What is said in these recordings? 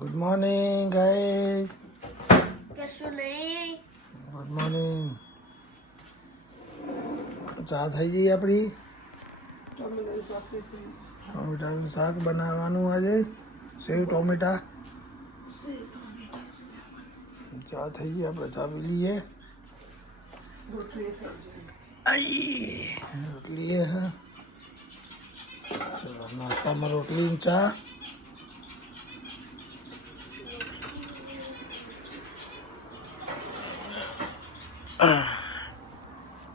Good morning guys. કશું નહીં. Good morning. ચા થઈ ગઈ આપણી. ટોમેટાનું શાક બનાવવાનું આજે. સેવ ટોમેટા. ચા થઈ ગઈ, આપણે ચા પી લઈએ. રોટલી હા, નાસ્તામાં રોટલી ને ચા.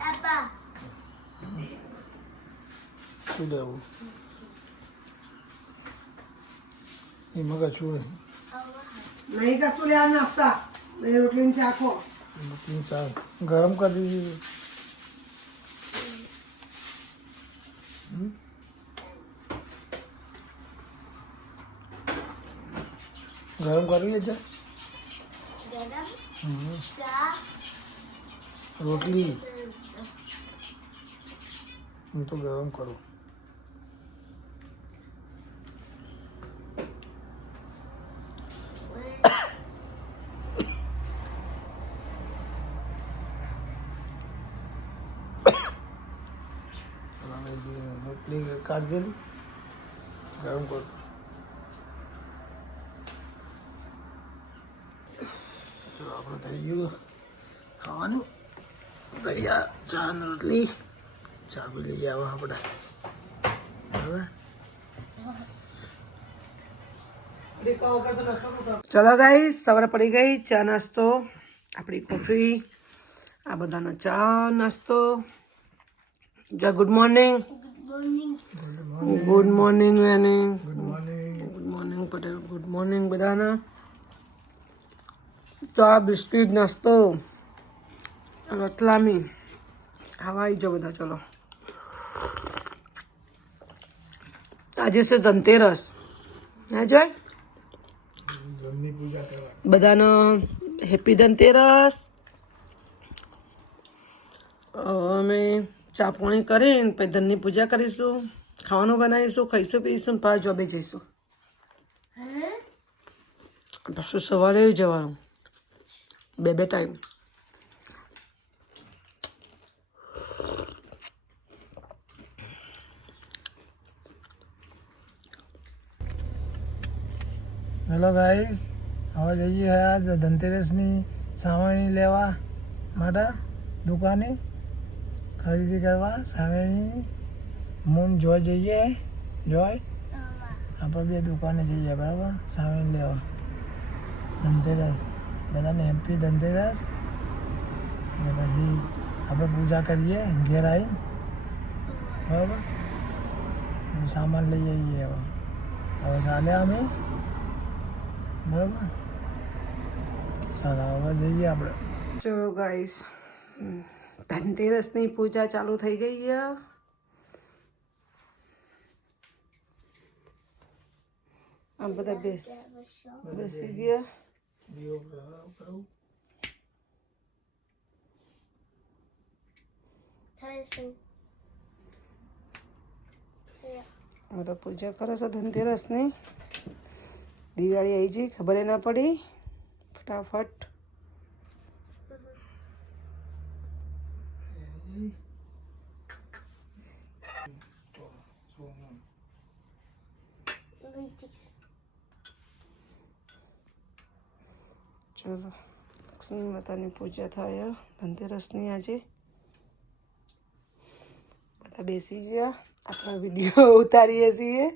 આપા શું લેવું? એ મગા છું नहीं कस्तू ले आज नाश्ता मेरे रोटली चाको રોટલી ચા ગરમ કરી દીધી. ગરમ કરી લેજે. ગરમ ચા રોટલી હું તો ગરમ કરું. રોટલી કાઢી દેલી, ગરમ કરું. ચલો આપણે થઈ ગયું ખાવાનું તૈયાર. ચા ને રોટલી. ચા પી લઈએ આવો આપણે. બરાબર. चलो गाइस सवार पड़ी गई चा नास्तो अपनी कॉफी आ बधानो चा नास्तो जा good morning morning. Good morning वेनिंग good morning. Good morning Patel good morning बधाना चा बिस्किट नास्तो रतलामी हवाई जो बधा चलो आज से धनतेरस ना जोय ધનની પૂજા કરવા. બધાનો હેપી ધનતેરસ. અમે ચા પાણી કરીને પછી ધનની પૂજા કરીશું, ખાવાનું બનાવીશું, ખાઈશું પીશું ને પાછા જોબે જઈશું. પાછું સવારે જવાનું 2 ટાઈમ. હેલો ગાઈસ, હવે જઈએ આજ ધનતેરસની સાવરણી લેવા માટે દુકાને ખરીદી કરવા. સાવરણી મૂન જોઈ જઈએ. જોઈ આપણે 2 દુકાને જઈએ બરાબર સાવરણી લેવા. ધનતેરસ બધાને હેપી ધનતેરસ. અને પછી આપણે પૂજા કરીએ ઘેર આવી બરાબર. સામાન લઈ આવીએ. હવે ચાલે અમે બરાબર. ચાલો હવે જઈએ આપણે. ચલો ગાઈસ ધનતેરસની પૂજા ચાલુ થઈ ગઈ છે. આ બધા બેસી ગયા. બધા પૂજા કરો છો ધનતેરસની. દિવાળી આવી ગઈ ખબર ના પડી ફટાફટ. ચલો લક્ષ્મી માતાની પૂજા થાય ધનતેરસની આજે. બધા બેસી ગયા, આપણા વિડીયો ઉતારીએ છીએ.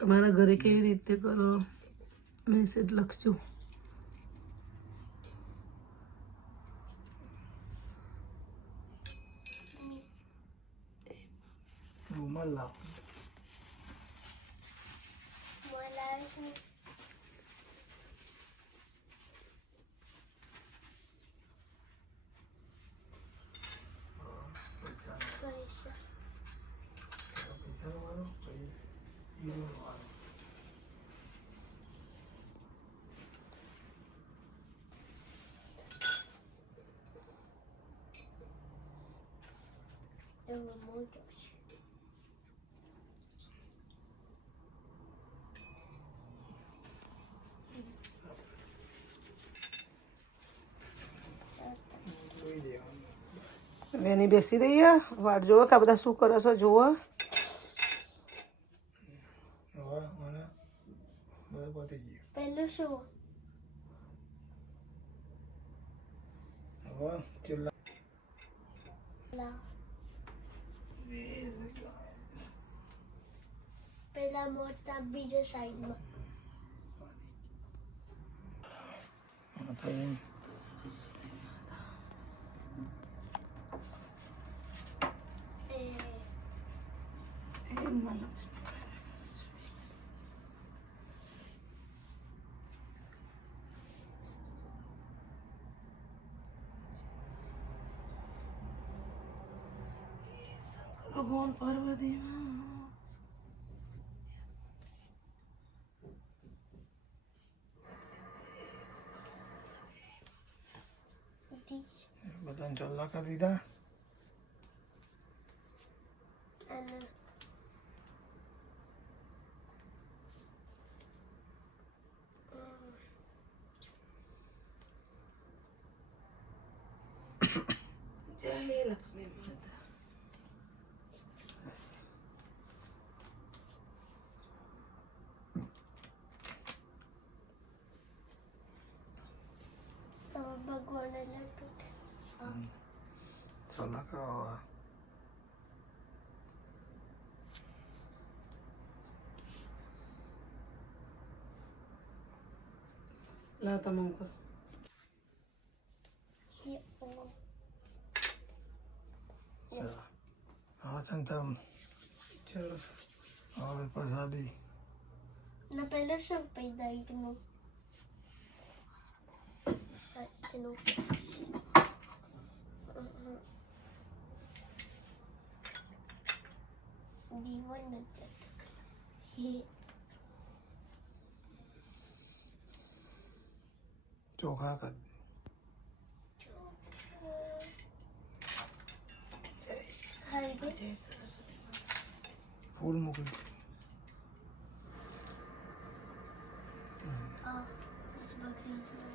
તમારા ઘરે કેવી રીતે કરો મેસેજ લખજો. મળ લાવ બોલાવે છે પૈસા પૈસાનો વાળો પછી હીરોનો વાળો એવો મોટો છે જોઈ દેવાનું વેની બેસી રહી હે વાટ જોવો કે આ બધા શું કરે છે જોવો હવે મને બધું પતી ગયું પેલું શું હવે છેલ્લા લાવ પેલા મોટા બીજા સાઈડમાં થઈ એ ભગવાન પાર્વતી બધાને ચોલ્લા કરી દીધા અને જય લક્ષ્મી માતા ભગવાન લટુ ચોલ્લા કરવા લાવ તમે મૂકો હા ચંતમ ચલો હવે પ્રસાદી ના પેલું શું પૈદા ઈટનું એનું જીવન નથી ચોખા કરી હરગે ફૂલ મૂકી દે આ this બકરી છે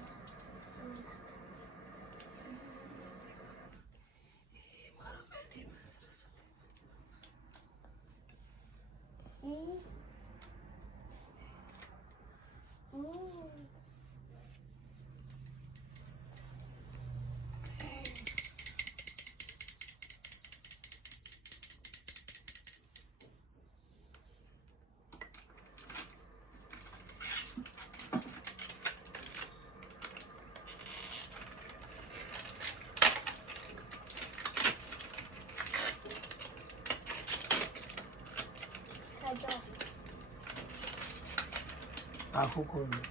ખાજો આખું ખોલું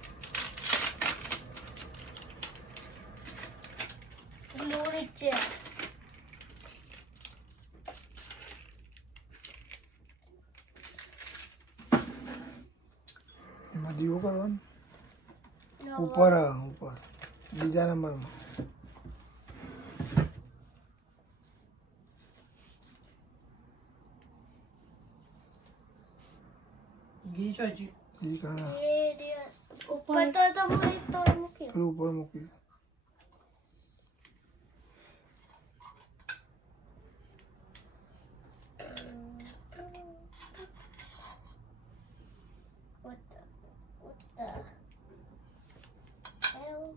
ગ્લોરી છે એમાં દીવો કરવાનો ઉપર ઉપર બીજા નંબરમાં ઘી ચોજી એ કાના ઉપર તો હું તો મૂકી પેલું ઉપર મૂકી what the hell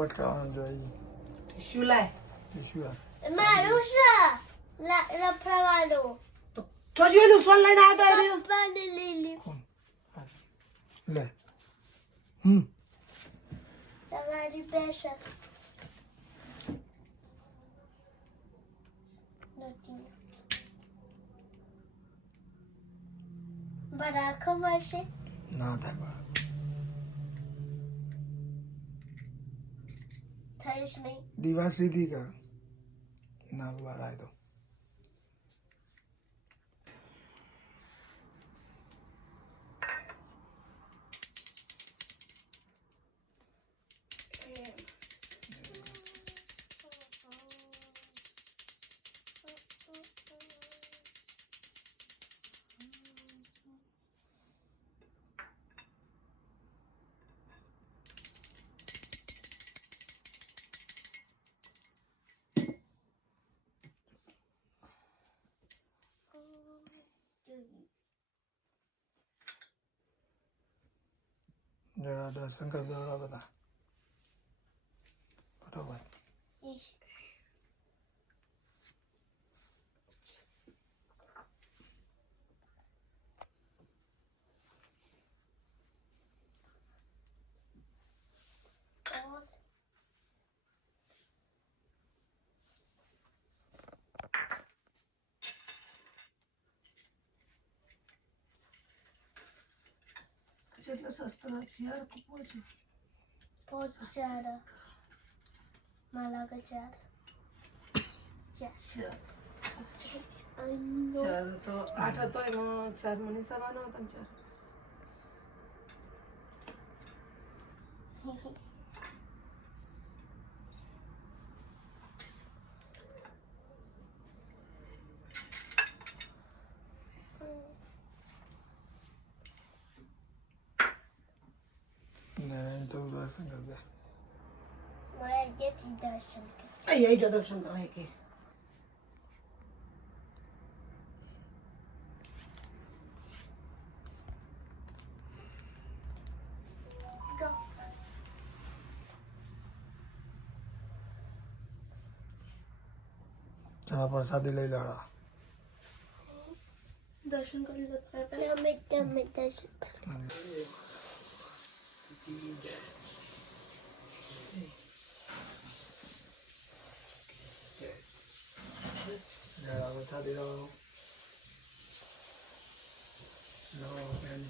પટકાવવાનું જોઈએ ટીશ્યુ લાય ટીશ્યુ આ મારું છે લફડાવાળું તો જો જોયેલું સ્વન લઈને આવ્યો તો એ રહ્યો. પપ્પાને લઈ લે લે તમારી પેશન નથી બરા ખબર છે ના થાય બા. થઈશ નહીં દીવા સીધી કર ના બહાર આવે તો જરા દર્શન કરી દેવા બધા બરોબર કેટલો સસ્તો છે યાર કૂપો છે बहुत ज्यादा माला का चार ચાર તો 8 હતો એમાં 4 મને સવાનો હતા ને 4 નહીં તો દર્શન કરી દે मैं ये थी दर्शन के અહીં જો દર્શન કરે કે go ચલો પ્રસાદી લઈ લેવા दर्शन कर लेते हैं पहले हमें दर्शन જરા પ્રસાદી લો લો બેન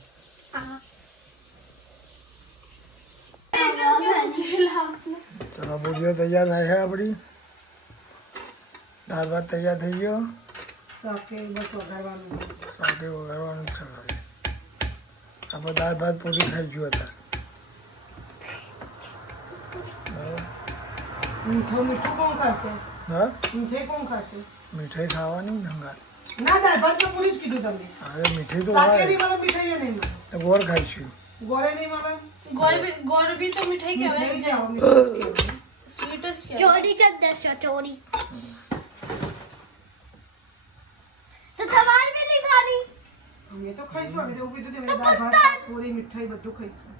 ચલો ભુજીઓ તૈયાર થાય છે આપણી દાળ ભાત તૈયાર થઈ ગયો સાકે બસ વગાડવાનું સાથે વગાડવાનું છે હવે આપણે દાળ ભાત પૂરી ખાઈ ગયું હતા મીઠું મીઠું કોણ ખાશે હા મીઠાઈ કોણ ખાશે મીઠાઈ ખાવાની નંગા ના દાળ ભાત તો પૂરી જ કીધું તમે હવે મીઠાઈ તો સાકે ખાય નહીં મળે મીઠાઈ નહીં મળે તો ગોળ ખાઈશું ગોળે નહીં મળે गोड़ भी तो मिठाई क्या है મીઠાઈ જાઓ મીઠાઈ જ કહેવાય. स्वीटेस्ट क्या चोरी कर दर्शन चोरी तो तुम्हारी भी नहीं खानी અમે તો ખાઈશું અમે તો એવું કીધું તમે દાળ ભાત શાક, પૂરી મીઠાઈ બધું ખાઈશું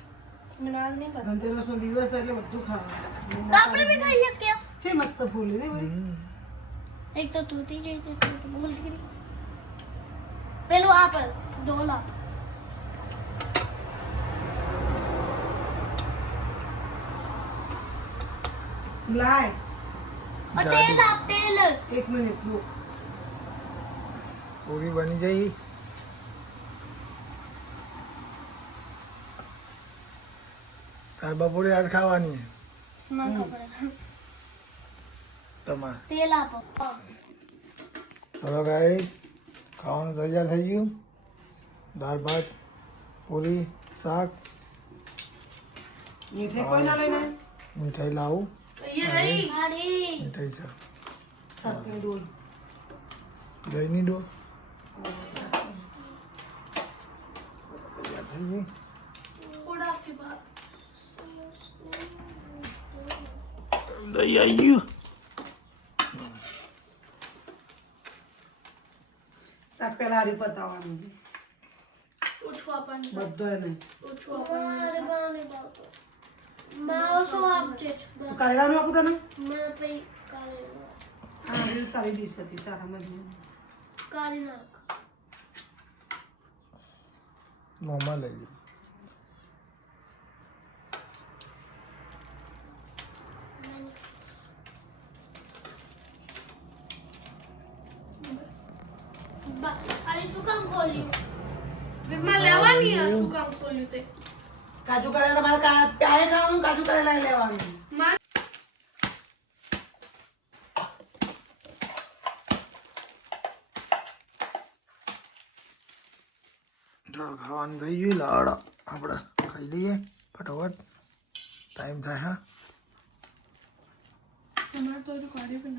है नाम नहीं पता ધનતેરસનો દિવસ એટલે બધું ખાવાનું तो आपने भी खाई है क्या છે મસ્ત ફૂલી ને ભાઈ एक तो टूटी गई थी तो बोल दी पहले आप दो लाख લાય और तेल आप तेल 1 મિનિટ લો પૂરી બની જઈ તાર બપોરે આજ ખાવાની ना खबर તમારે तेल आप ચલો ગાઈ ખાવાનું તૈયાર થઈ ગયું દાળ ભાત પૂરી શાક મીઠાઈ કોઈ ના લઈને મીઠાઈ લાવું ये रही अरे મીઠાઈ છે સસ્તી ડોલ દહીંની ડો તૈયાર થઈ ગઈ थोड़ा आपके पास દહીં આવી ગયું શાક પહેલા હારી પતાવવાનું उछवापन બધો નહીં उछवापन अरे बाने बात મારો આપજે છે. તો કારેલાનું આપું તને મને પછી કાઢી હા એ તારી ડીશ હતી તારામાં જ નાખ. મોંમાં લઈ લે. અરે શું કામ ખોલ્યું? વિસ્મા લેવાની આ શું કામ ખોલ્યું તે કાજુ કરેલા તમારે પ્યાય ખાવાનું કાજુ કરેલા લેવાનું માં ચાલો ખાવાનું થઈ ગયું લાવડા આપણે ખાઈ લઈએ ફટાફટ ટાઈમ થાય હા તમારે તો હજુ કાઢી પણ